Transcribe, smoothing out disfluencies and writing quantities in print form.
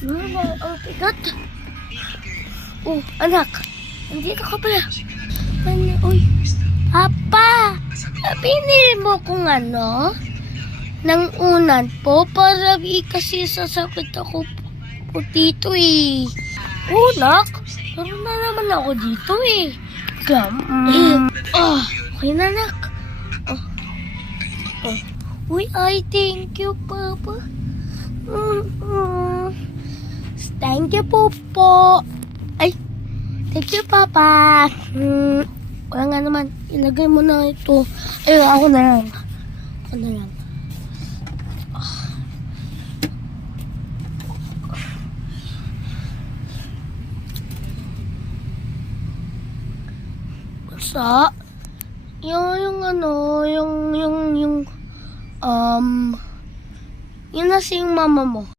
Ang bigat. Oh, anak. Nandito ka pala. Ano? Uy. Papa. Pinili mo kung ano? Nang unan po para kasi sasakit ako po dito eh. Oh, nak. Meron na naman ako dito eh. Okay na, nak. Uy, ay, thank you, Papa. Thank you po. Ay, thank you, Papa. Wala nga naman. Ilagay mo na ito. Ay, ako na lang. Basta, yung yun na si mama mo.